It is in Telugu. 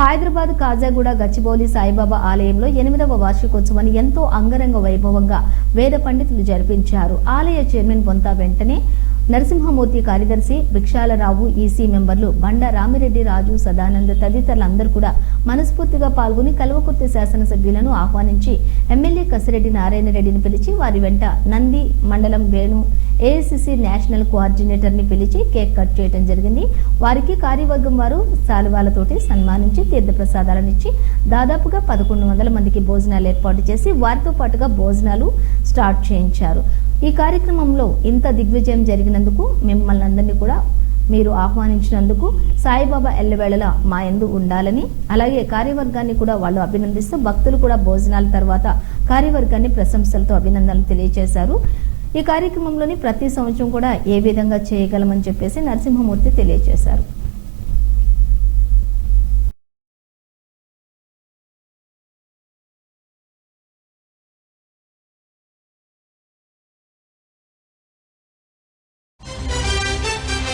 హైదరాబాద్ కాజాగూడ గచ్చిబౌలి సాయిబాబా ఆలయంలో 8వ వార్షికోత్సవాన్ని ఎంతో అంగరంగ వైభవంగా వేద పండితులు జరిపించారు. ఆలయ చైర్మన్ బొంతా వెంటనే నరసింహమూర్తి, కార్యదర్శి భిక్షాలరావు, ఈసీ మెంబర్లు బండ రామిరెడ్డి, రాజు, సదానంద్ తదితరులందరూ కూడా మనస్ఫూర్తిగా పాల్గొని కల్వకుర్తి శాసనసభ్యులను ఆహ్వానించి ఎమ్మెల్యే కసిరెడ్డి నారాయణ రెడ్డిని పిలిచి వారి వెంట నంది మండలం వేణు, ఏఐసిసి నేషనల్ కోఆర్డినేటర్ ని పిలిచి కేక్ కట్ చేయడం జరిగింది. వారికి కార్యవర్గం వారు శాలువాలతోటి సన్మానించి తీర్థప్రసాదాలనిచ్చి దాదాపుగా 1100 మందికి భోజనాలు ఏర్పాటు చేసి వారితో పాటుగా భోజనాలు స్టార్ట్ చేయించారు. ఈ కార్యక్రమంలో ఇంత దిగ్విజయం జరిగినందుకు మిమ్మల్ని అందరినీ కూడా మీరు ఆహ్వానించినందుకు సాయిబాబా ఎల్లవేళలా మా యందు ఉండాలని, అలాగే కార్యవర్గాన్ని కూడా వాళ్ళు అభినందిస్తూ భక్తులు కూడా భోజనాల తర్వాత కార్యవర్గాన్ని ప్రశంసలతో అభినందనలు తెలియజేశారు. ఈ కార్యక్రమంలోని ప్రతి సంవత్సరం కూడా ఏ విధంగా చేయగలమని చెప్పేసి నరసింహమూర్తి తెలియజేశారు.